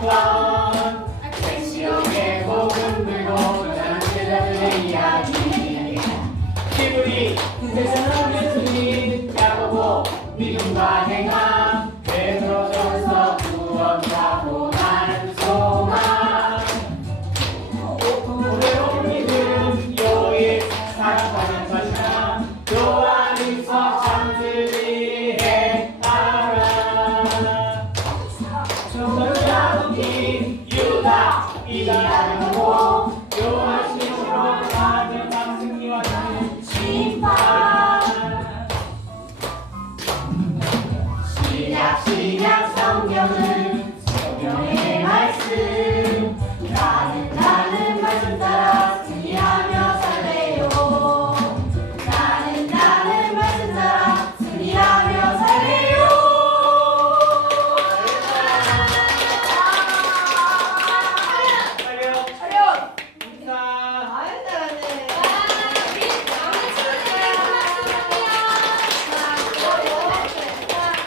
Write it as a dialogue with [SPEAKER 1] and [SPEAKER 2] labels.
[SPEAKER 1] 편
[SPEAKER 2] 시험에 복은 들고 난 그들의 이야기 기분이 세상을 이단고 요하심으로 받은 당승리와 심판
[SPEAKER 1] 신약 신약 성경은 성경의 말씀.